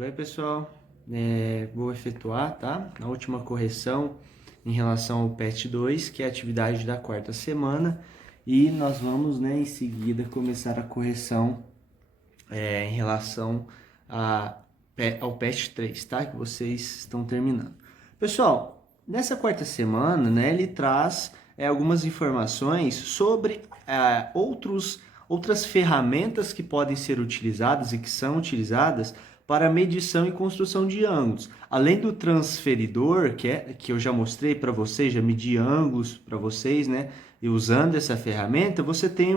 bem, pessoal? Vou efetuar, tá? A última correção em relação ao PET 2, que é a atividade da quarta semana, e nós vamos, em seguida, começar a correção em relação ao PET 3, tá? Que vocês estão terminando. Pessoal, nessa quarta semana, ele traz algumas informações sobre outras ferramentas que podem ser utilizadas e que são utilizadas para medição e construção de ângulos. Além do transferidor, que eu já mostrei para vocês, já medi ângulos para vocês, E usando essa ferramenta, você tem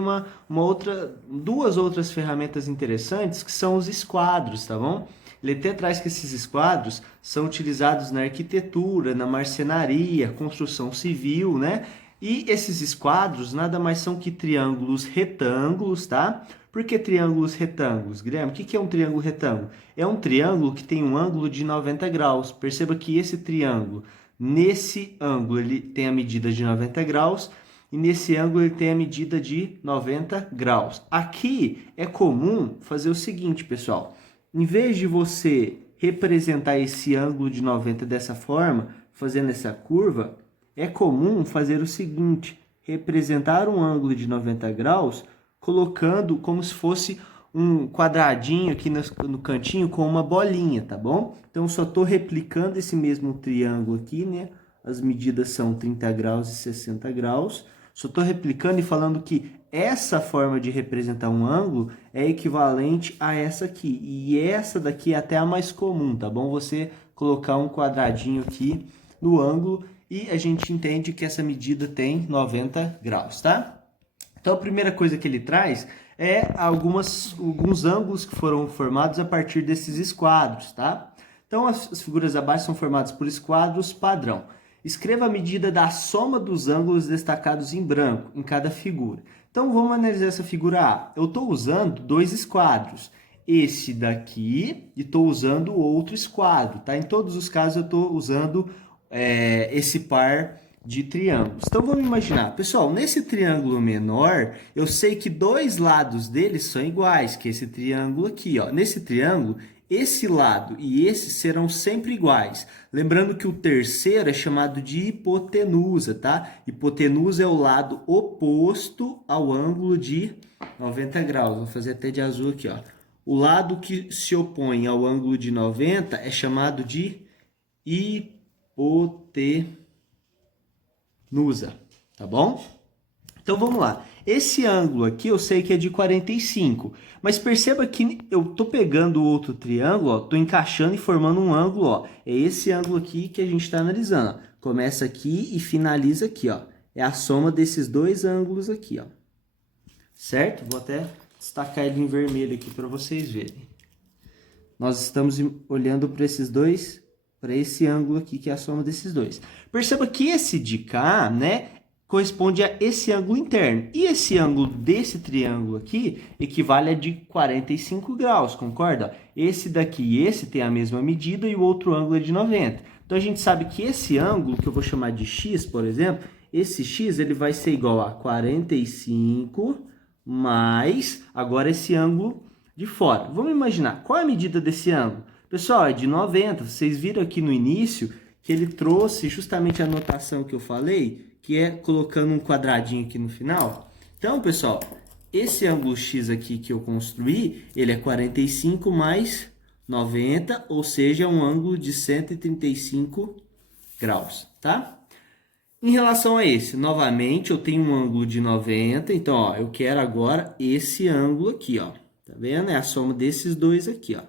duas outras ferramentas interessantes, que são os esquadros, tá bom? Ele até traz que esses esquadros são utilizados na arquitetura, na marcenaria, construção civil, E esses esquadros nada mais são que triângulos retângulos, tá? Por que triângulos retângulos, Guilherme? O que é um triângulo retângulo? É um triângulo que tem um ângulo de 90 graus. Perceba que esse triângulo, nesse ângulo, ele tem a medida de 90 graus e nesse ângulo ele tem a medida de 90 graus. Aqui é comum fazer o seguinte, pessoal. Em vez de você representar esse ângulo de 90 dessa forma, fazendo essa curva, é comum fazer o seguinte, representar um ângulo de 90 graus colocando como se fosse um quadradinho aqui no cantinho com uma bolinha, tá bom? Então, só estou replicando esse mesmo triângulo aqui, As medidas são 30 graus e 60 graus. Só estou replicando e falando que essa forma de representar um ângulo é equivalente a essa aqui. E essa daqui é até a mais comum, tá bom? Você colocar um quadradinho aqui no ângulo e a gente entende que essa medida tem 90 graus, tá? Então, a primeira coisa que ele traz é alguns ângulos que foram formados a partir desses esquadros, tá? Então, as figuras abaixo são formadas por esquadros padrão. Escreva a medida da soma dos ângulos destacados em branco em cada figura. Então, vamos analisar essa figura A. Eu estou usando dois esquadros. Esse daqui e estou usando outro esquadro, tá? Em todos os casos, eu estou usando esse par de triângulos. Então, vamos imaginar. Pessoal, nesse triângulo menor, eu sei que dois lados dele são iguais, que é esse triângulo aqui, ó. Nesse triângulo, esse lado e esse serão sempre iguais. Lembrando que o terceiro é chamado de hipotenusa, tá? Hipotenusa é o lado oposto ao ângulo de 90 graus. Vou fazer até de azul aqui, ó. O lado que se opõe ao ângulo de 90 é chamado de hipotenusa, tá bom? Então, vamos lá. Esse ângulo aqui eu sei que é de 45, mas perceba que eu estou pegando o outro triângulo, estou encaixando e formando um ângulo, ó. É esse ângulo aqui que a gente está analisando, ó. Começa aqui e finaliza aqui, ó. É a soma desses dois ângulos aqui, ó. Certo? Vou até destacar ele em vermelho aqui para vocês verem. Nós estamos olhando para esse ângulo aqui, que é a soma desses dois. Perceba que esse de cá, corresponde a esse ângulo interno. E esse ângulo desse triângulo aqui equivale a de 45 graus, concorda? Esse daqui e esse tem a mesma medida e o outro ângulo é de 90. Então, a gente sabe que esse ângulo, que eu vou chamar de x, por exemplo, esse x ele vai ser igual a 45 mais, agora, esse ângulo de fora. Vamos imaginar, qual é a medida desse ângulo? Pessoal, é de 90. Vocês viram aqui no início que ele trouxe justamente a notação que eu falei, que é colocando um quadradinho aqui no final. Então, pessoal, esse ângulo x aqui que eu construí, ele é 45 mais 90, ou seja, um ângulo de 135 graus, tá? Em relação a esse, novamente, eu tenho um ângulo de 90, então, ó, eu quero agora esse ângulo aqui, ó. Tá vendo? É a soma desses dois aqui, ó.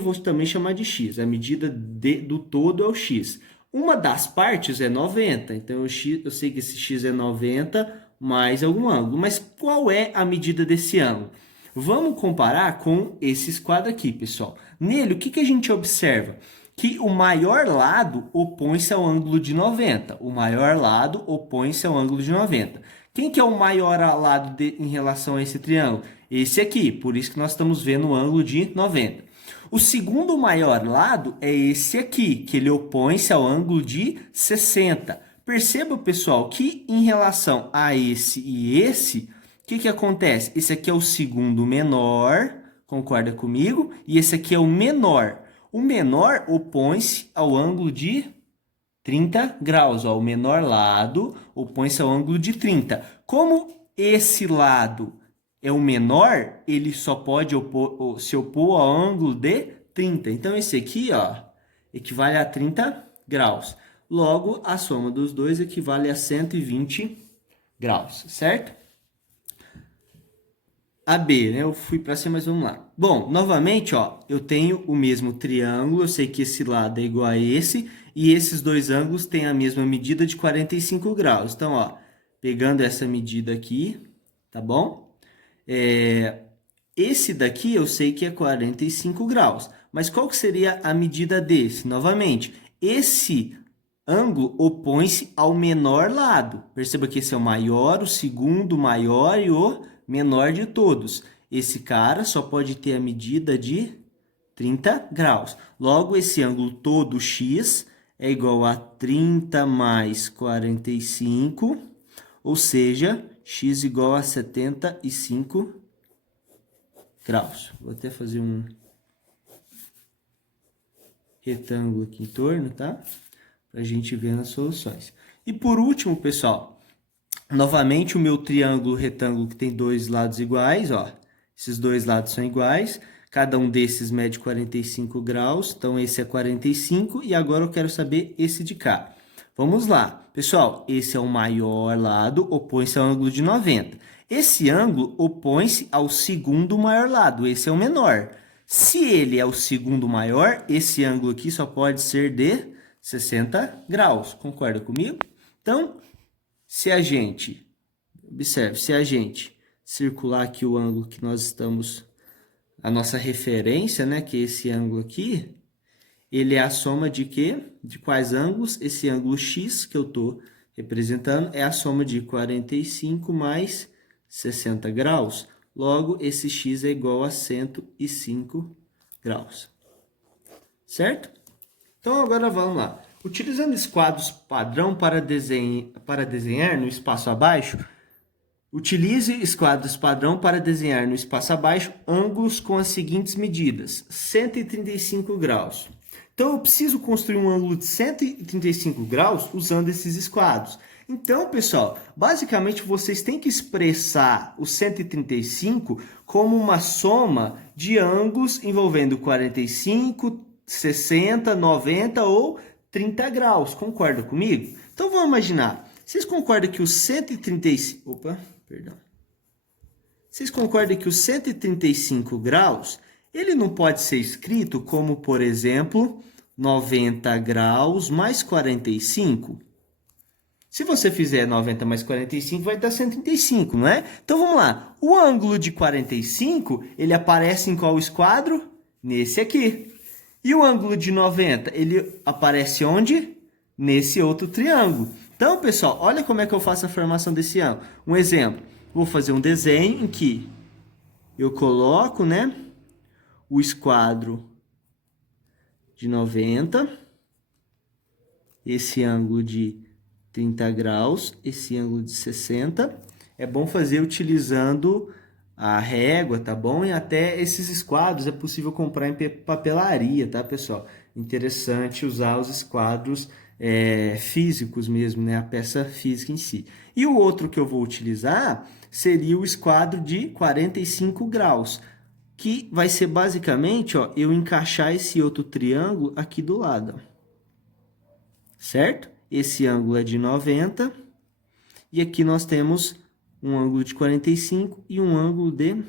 Vou também chamar de x, a medida do todo é o x. Uma das partes é 90, então eu sei que esse x é 90 mais algum ângulo. Mas qual é a medida desse ângulo? Vamos comparar com esse esquadro aqui, pessoal. Nele, o que a gente observa? Que o maior lado opõe-se ao ângulo de 90. O maior lado opõe-se ao ângulo de 90. Quem que é o maior lado em relação a esse triângulo? Esse aqui, por isso que nós estamos vendo o ângulo de 90. O segundo maior lado é esse aqui, que ele opõe-se ao ângulo de 60. Perceba, pessoal, que em relação a esse e esse, o que acontece? Esse aqui é o segundo menor Concorda comigo? E esse aqui é o menor. O menor opõe-se ao ângulo de 30 graus. Ó, o menor lado opõe-se ao ângulo de 30. Como esse lado é o menor, ele só pode se opor ao ângulo de 30. Então, esse aqui, ó, equivale a 30 graus. Logo, a soma dos dois equivale a 120 graus, certo? AB, né? Eu fui para cima, mas vamos lá. Bom, novamente, ó, eu tenho o mesmo triângulo, eu sei que esse lado é igual a esse, e esses dois ângulos têm a mesma medida de 45 graus. Então, ó, pegando essa medida aqui, tá bom? Esse daqui eu sei que é 45 graus, mas qual que seria a medida desse? Novamente, esse ângulo opõe-se ao menor lado. Perceba que esse é o maior, o segundo maior e o menor de todos. Esse cara só pode ter a medida de 30 graus. Logo, esse ângulo todo x é igual a 30 mais 45, ou seja, x igual a 75 graus. Vou até fazer um retângulo aqui em torno, tá? Para a gente ver nas soluções. E por último, pessoal, novamente o meu triângulo retângulo que tem dois lados iguais, ó. Esses dois lados são iguais, cada um desses mede 45 graus, então esse é 45 e agora eu quero saber esse de cá. Vamos lá, pessoal, esse é o maior lado, opõe-se ao ângulo de 90. Esse ângulo opõe-se ao segundo maior lado, esse é o menor. Se ele é o segundo maior, esse ângulo aqui só pode ser de 60 graus, concorda comigo? Então, se a gente, observe, se a gente circular aqui o ângulo que nós estamos, a nossa referência, né, que é esse ângulo aqui, ele é a soma de quê? De quais ângulos? Esse ângulo x que eu estou representando é a soma de 45 mais 60 graus. Logo, esse x é igual a 105 graus. Certo? Então, agora vamos lá. Utilizando esquadros padrão para desenhar no espaço abaixo, utilize esquadros padrão para desenhar no espaço abaixo ângulos com as seguintes medidas: 135 graus. Então, eu preciso construir um ângulo de 135 graus usando esses esquadros. Então, pessoal, basicamente vocês têm que expressar o 135 como uma soma de ângulos envolvendo 45, 60, 90 ou 30 graus. Concorda comigo? Então, vamos imaginar. Vocês concordam que o 135... Opa, perdão. Vocês concordam que o 135 graus, ele não pode ser escrito como, por exemplo, 90 graus mais 45? Se você fizer 90 mais 45, vai dar 135, não é? Então, vamos lá. O ângulo de 45, ele aparece em qual esquadro? Nesse aqui. E o ângulo de 90, ele aparece onde? Nesse outro triângulo. Então, pessoal, olha como é que eu faço a formação desse ângulo. Um exemplo, vou fazer um desenho em que eu coloco, né, o esquadro de 90, esse ângulo de 30 graus, esse ângulo de 60. É bom fazer utilizando a régua, tá bom? E até esses esquadros é possível comprar em papelaria, tá, pessoal? Interessante usar os esquadros físicos mesmo, né? A peça física em si. E o outro que eu vou utilizar seria o esquadro de 45 graus, que vai ser basicamente, ó, eu encaixar esse outro triângulo aqui do lado, certo? Esse ângulo é de 90 e aqui nós temos um ângulo de 45 e um ângulo de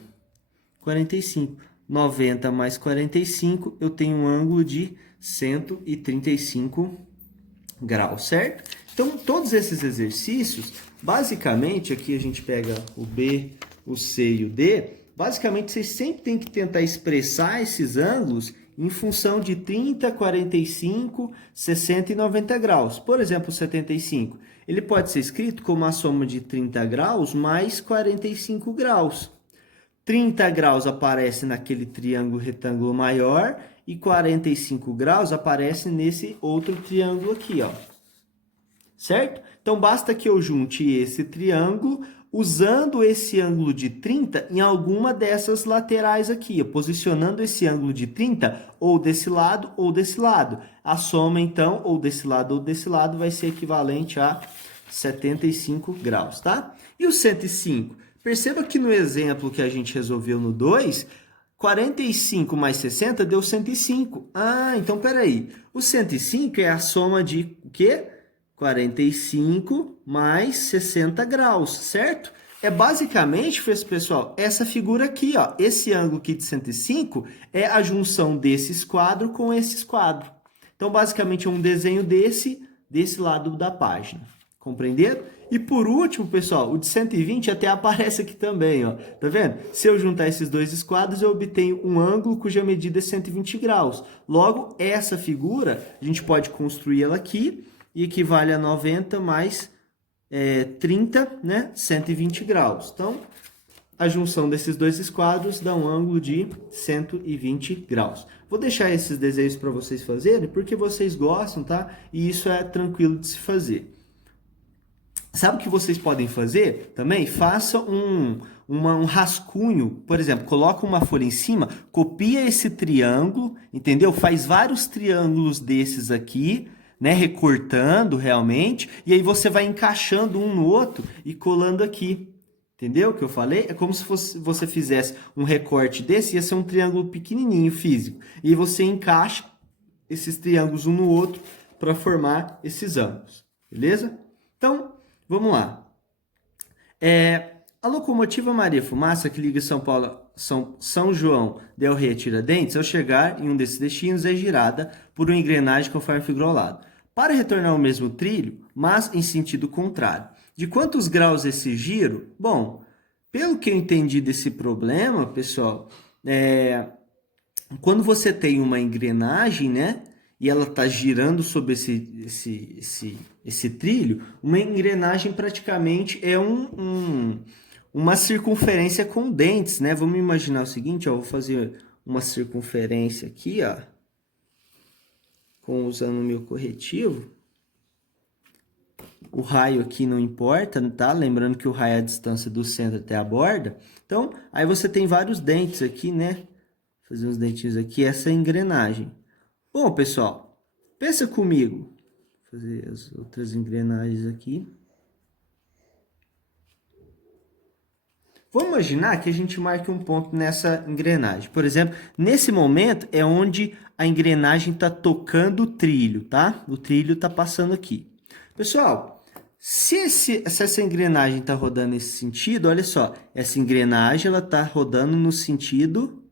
45. 90 mais 45, eu tenho um ângulo de 135 graus, certo? Então, todos esses exercícios, basicamente, aqui a gente pega o B, o C e o D, basicamente vocês sempre têm que tentar expressar esses ângulos em função de 30, 45, 60 e 90 graus. Por exemplo, 75. Ele pode ser escrito como a soma de 30 graus mais 45 graus. 30 graus aparece naquele triângulo retângulo maior e 45 graus aparece nesse outro triângulo aqui, ó. Certo? Então, basta que eu junte esse triângulo usando esse ângulo de 30 em alguma dessas laterais aqui, posicionando esse ângulo de 30 ou desse lado ou desse lado. A soma, então, ou desse lado ou desse lado, vai ser equivalente a 75 graus, tá? E o 105? Perceba que no exemplo que a gente resolveu no 2, 45 mais 60 deu 105. Ah, então peraí. O 105 é a soma de o quê? 45 mais 60 graus, certo? É basicamente, pessoal, essa figura aqui, ó. Esse ângulo aqui de 105 é a junção desses quadros com esses quadros. Então, basicamente, é um desenho desse lado da página. Compreenderam? E por último, pessoal, o de 120 até aparece aqui também, ó. Tá vendo? Se eu juntar esses dois esquadros, eu obtenho um ângulo cuja medida é 120 graus. Logo, essa figura, a gente pode construir ela aqui e equivale a 90 mais 30, né? 120 graus. Então, a junção desses dois esquadros dá um ângulo de 120 graus. Vou deixar esses desenhos para vocês fazerem, porque vocês gostam, tá? E isso é tranquilo de se fazer. Sabe o que vocês podem fazer também? Faça um rascunho, por exemplo, coloca uma folha em cima, copia esse triângulo, entendeu? Faz vários triângulos desses aqui, né? Recortando realmente, e aí você vai encaixando um no outro e colando aqui. Entendeu o que eu falei? É como se você fizesse um recorte desse, ia ser um triângulo pequenininho físico. E você encaixa esses triângulos um no outro para formar esses ângulos. Beleza? Então, vamos lá. A locomotiva Maria Fumaça, que liga São João del Rei a Tiradentes, ao chegar em um desses destinos, é girada por uma engrenagem conforme figura ao lado, para retornar ao mesmo trilho, mas em sentido contrário. De quantos graus esse giro? Bom, pelo que eu entendi desse problema, pessoal, quando você tem uma engrenagem, né? E ela está girando sobre esse trilho, uma engrenagem praticamente é uma circunferência com dentes, né? Vamos imaginar o seguinte, ó, vou fazer uma circunferência aqui, ó, usando o meu corretivo. O raio aqui não importa, tá? Lembrando que o raio é a distância do centro até a borda. Então, aí você tem vários dentes aqui, né? Vou fazer uns dentinhos aqui, essa é a engrenagem. Bom, pessoal, pensa comigo. Vou fazer as outras engrenagens aqui. Vamos imaginar que a gente marque um ponto nessa engrenagem. Por exemplo, nesse momento é onde a engrenagem está tocando o trilho, tá? O trilho está passando aqui. Pessoal, se essa engrenagem está rodando nesse sentido, olha só, essa engrenagem ela está rodando no sentido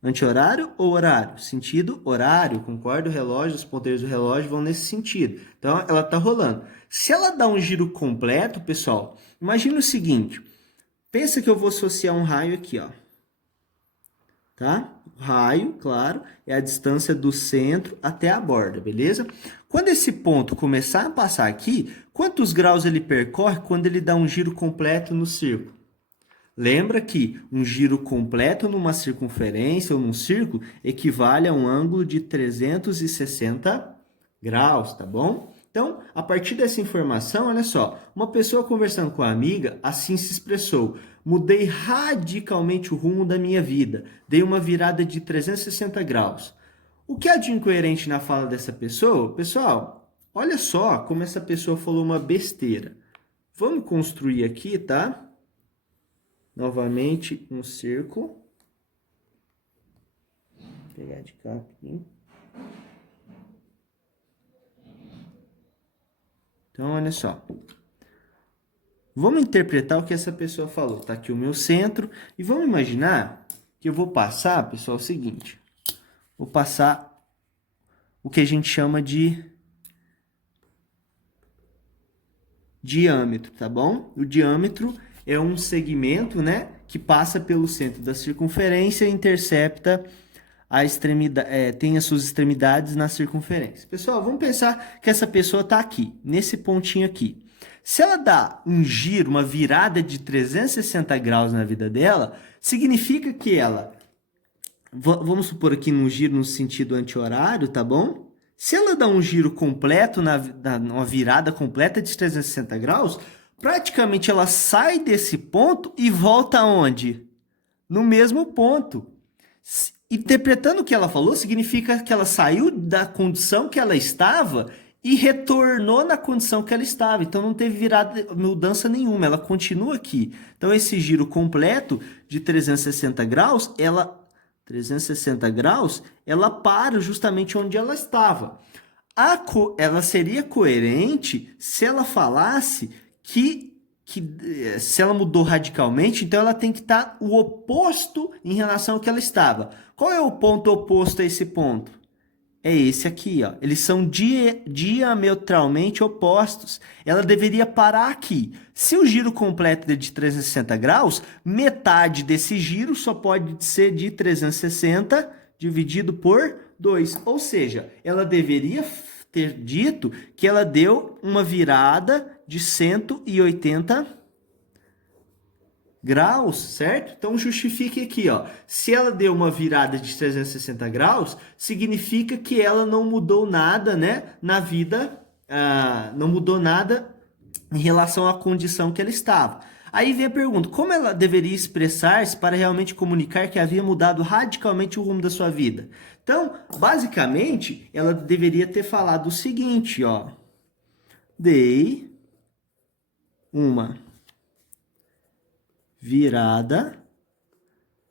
anti-horário ou horário? Sentido horário, concordo? O relógio, os ponteiros do relógio vão nesse sentido. Então, ela está rolando. Se ela dá um giro completo, pessoal, imagina o seguinte. Pensa que eu vou associar um raio aqui, ó. Tá? O raio, claro, é a distância do centro até a borda, beleza? Quando esse ponto começar a passar aqui, quantos graus ele percorre quando ele dá um giro completo no círculo? Lembra que um giro completo numa circunferência ou num círculo equivale a um ângulo de 360 graus, tá bom? Então, a partir dessa informação, olha só, uma pessoa conversando com a amiga assim se expressou: mudei radicalmente o rumo da minha vida, dei uma virada de 360 graus. O que há de incoerente na fala dessa pessoa? Pessoal, olha só como essa pessoa falou uma besteira. Vamos construir aqui, tá? Novamente, um círculo. Vou pegar de cá aqui. Então, olha só. Vamos interpretar o que essa pessoa falou. Tá aqui o meu centro. E vamos imaginar que eu vou passar, pessoal, o seguinte. Vou passar o que a gente chama de diâmetro, tá bom? O diâmetro é um segmento, né, que passa pelo centro da circunferência e intercepta a extremidade, tem as suas extremidades na circunferência. Pessoal, vamos pensar que essa pessoa está aqui, nesse pontinho aqui. Se ela dá um giro, uma virada de 360 graus na vida dela, significa que ela, vamos supor aqui num giro no sentido anti-horário, tá bom? Se ela dá um giro completo, uma virada completa de 360 graus, praticamente ela sai desse ponto e volta aonde? No mesmo ponto. Interpretando o que ela falou, significa que ela saiu da condição que ela estava e retornou na condição que ela estava. Então não teve virada, mudança nenhuma, ela continua aqui. Então esse giro completo de 360 graus, 360 graus, ela para justamente onde ela estava. Ela seria coerente se ela falasse que se ela mudou radicalmente, então ela tem que estar o oposto em relação ao que ela estava. Qual é o ponto oposto a esse ponto? É esse aqui, ó. Eles são diametralmente opostos. Ela deveria parar aqui. Se o giro completo é de 360 graus, metade desse giro só pode ser de 360 dividido por 2. Ou seja, ela deveria ter dito que ela deu uma virada de 180 graus, certo? Então justifique aqui, ó. Se ela deu uma virada de 360 graus, significa que ela não mudou nada, né, na vida, não mudou nada em relação à condição que ela estava. Aí vem a pergunta, como ela deveria expressar-se para realmente comunicar que havia mudado radicalmente o rumo da sua vida? Então, basicamente, ela deveria ter falado o seguinte, ó. Dei uma virada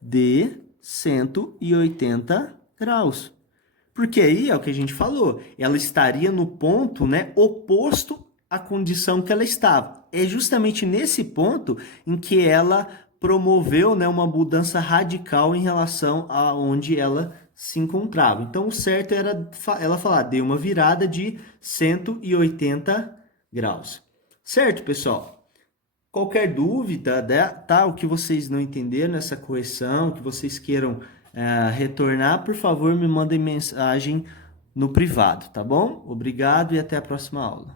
de 180 graus. Porque aí é o que a gente falou, ela estaria no ponto, né, oposto à condição que ela estava. É justamente nesse ponto em que ela promoveu, né, uma mudança radical em relação a onde ela se encontrava. Então, o certo era ela falar, deu uma virada de 180 graus. Certo, pessoal? Qualquer dúvida, né, tá? O que vocês não entenderam nessa correção, que vocês queiram retornar, por favor, me mandem mensagem no privado, tá bom? Obrigado e até a próxima aula.